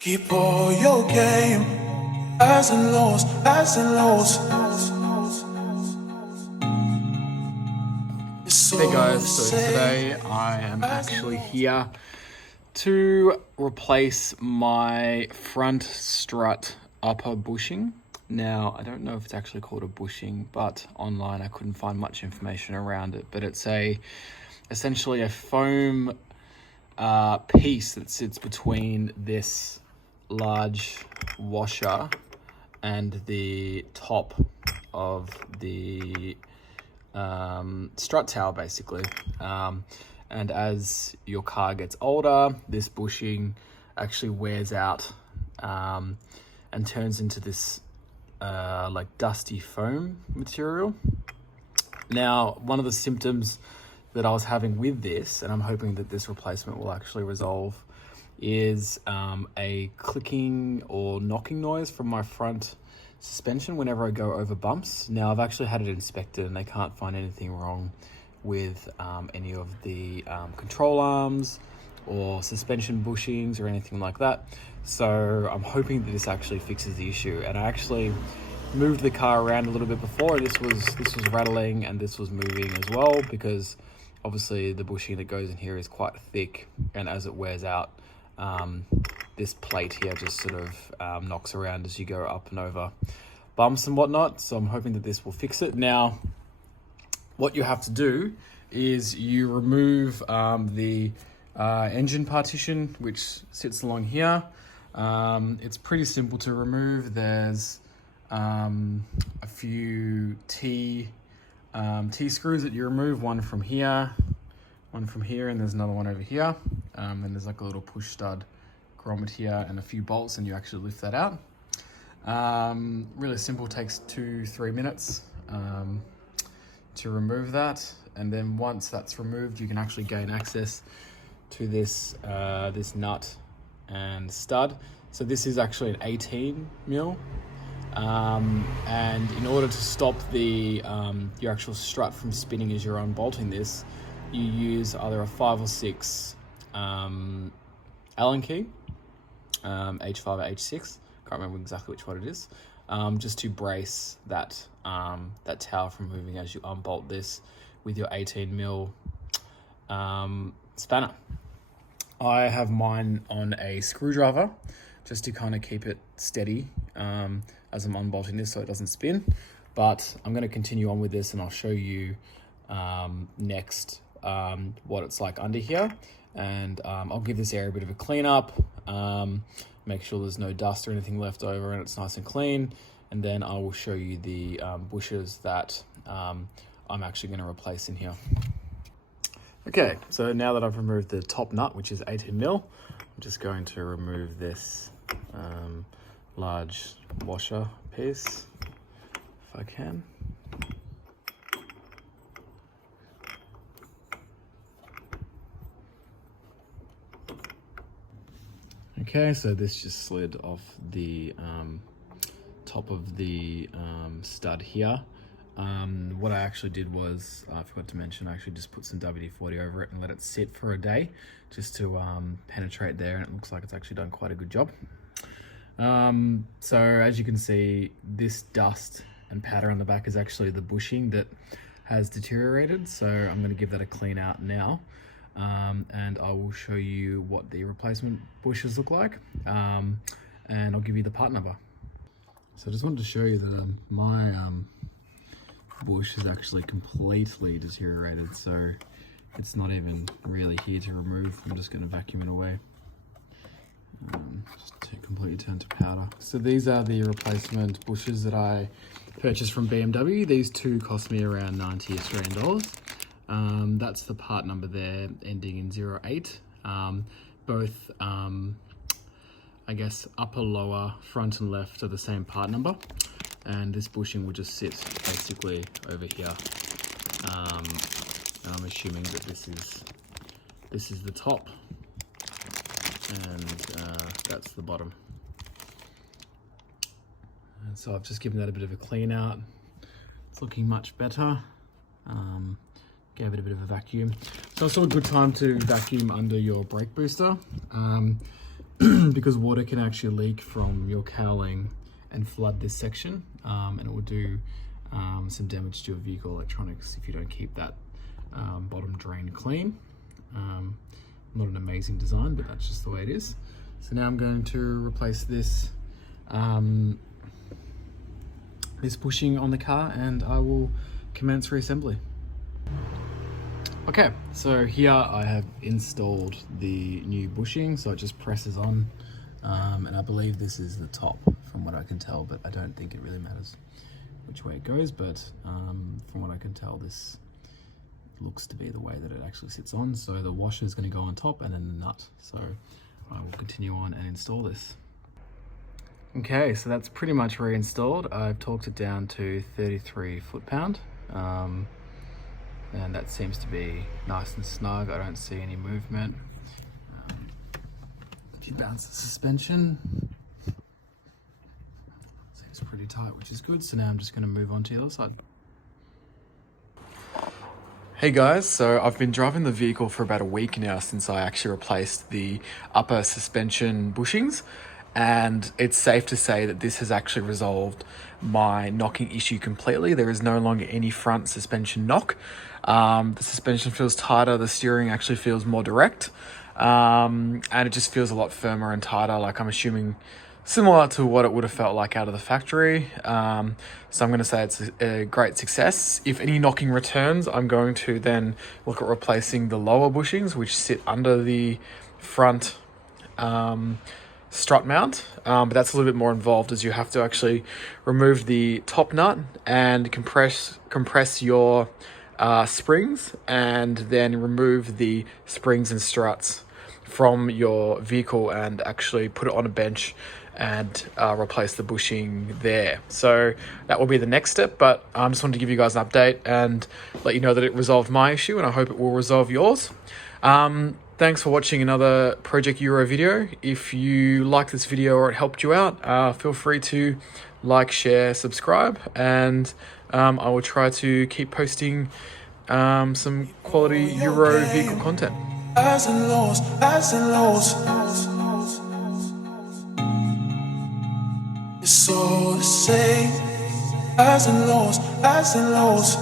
Keep all your game, highs and lows, highs and lows. Hey guys, so today I am actually here to replace my front strut upper bushing. Now, I don't know if it's actually called a bushing, but online I couldn't find much information around it. But it's essentially a foam piece that sits between this large washer and the top of the strut tower, basically. And as your car gets older, this bushing actually wears out and turns into this like dusty foam material. Now, one of the symptoms that I was having with this, and I'm hoping that this replacement will actually resolve, is a clicking or knocking noise from my front suspension whenever I go over bumps. Now, I've actually had it inspected and they can't find anything wrong with any of the control arms or suspension bushings or anything like that. So I'm hoping that this actually fixes the issue. And I actually moved the car around a little bit before, and this was rattling and this was moving as well, because obviously the bushing that goes in here is quite thick, and as it wears out, this plate here just sort of knocks around as you go up and over bumps and whatnot. So I'm hoping that this will fix it. Now, what you have to do is you remove the engine partition, which sits along here. It's pretty simple to remove. There's a few T screws that you remove, one from here, and there's another one over here. And there's like a little push stud grommet here and a few bolts, and you actually lift that out. Really simple, takes 2-3 minutes to remove that. And then once that's removed, you can actually gain access to this this nut and stud. So this is actually an 18 mil. And in order to stop the your actual strut from spinning as you're unbolting this, you use either a 5 or 6 Allen key, H5 or H6, can't remember exactly which one it is, just to brace that that tower from moving as you unbolt this with your 18 mil spanner. I have mine on a screwdriver just to kind of keep it steady as I'm unbolting this so it doesn't spin. But I'm going to continue on with this, and I'll show you next what it's like under here. And I'll give this area a bit of a clean up, make sure there's no dust or anything left over and it's nice and clean. And then I will show you the bushes that I'm actually going to replace in here. Okay, so now that I've removed the top nut, which is 18 mil, I'm just going to remove this large washer piece, if I can. Okay, so this just slid off the top of the stud here. What I actually did was, I forgot to mention, I actually just put some WD-40 over it and let it sit for a day just to penetrate there, and it looks like it's actually done quite a good job. So as you can see, this dust and powder on the back is actually the bushing that has deteriorated. So I'm going to give that a clean out now. And I will show you what the replacement bushes look like, and I'll give you the part number. So I just wanted to show you that my bush is actually completely deteriorated, so it's not even really here to remove. I'm just going to vacuum it away. Just to completely turn to powder. So these are the replacement bushes that I purchased from BMW. These two cost me around 90 Australian dollars. That's the part number there, ending in 08. Both, I guess, upper, lower, front and left are the same part number. And this bushing will just sit basically over here. And I'm assuming that this is the top, and that's the bottom. And so I've just given that a bit of a clean out. It's looking much better. Gave it a bit of a vacuum. So it's also a good time to vacuum under your brake booster. because water can actually leak from your cowling and flood this section, and it will do some damage to your vehicle electronics if you don't keep that bottom drain clean. Not an amazing design, but that's just the way it is. So now I'm going to replace this this bushing on the car, and I will commence reassembly. Okay, so here I have installed the new bushing, so it just presses on, and I believe this is the top from what I can tell, but I don't think it really matters which way it goes, but from what I can tell, this looks to be the way that it actually sits on. So the washer is going to go on top and then the nut. So I will continue on and install this. Okay, so that's pretty much reinstalled. I've torqued it down to 33 foot-pound, and that seems to be nice and snug. I don't see any movement. If you bounce the suspension, seems pretty tight, which is good. So now I'm just going to move on to the other side. Hey guys, so I've been driving the vehicle for about a week now since I actually replaced the upper suspension bushings, and it's safe to say that this has actually resolved my knocking issue completely. There is no longer any front suspension knock. The suspension feels tighter, the steering actually feels more direct, and it just feels a lot firmer and tighter, like I'm assuming similar to what it would have felt like out of the factory. So I'm going to say it's a great success. If any knocking returns, I'm going to then look at replacing the lower bushings, which sit under the front strut mount, but that's a little bit more involved, as you have to actually remove the top nut and compress your springs, and then remove the springs and struts from your vehicle and actually put it on a bench and replace the bushing there. So that will be the next step, but I just wanted to give you guys an update and let you know that it resolved my issue, and I hope it will resolve yours. Thanks for watching another Project Euro video. If you like this video or it helped you out, feel free to like, share, subscribe, and I will try to keep posting some quality Euro vehicle content. Highs and lows, highs and lows. It's all the same. Highs and lows, highs and lows.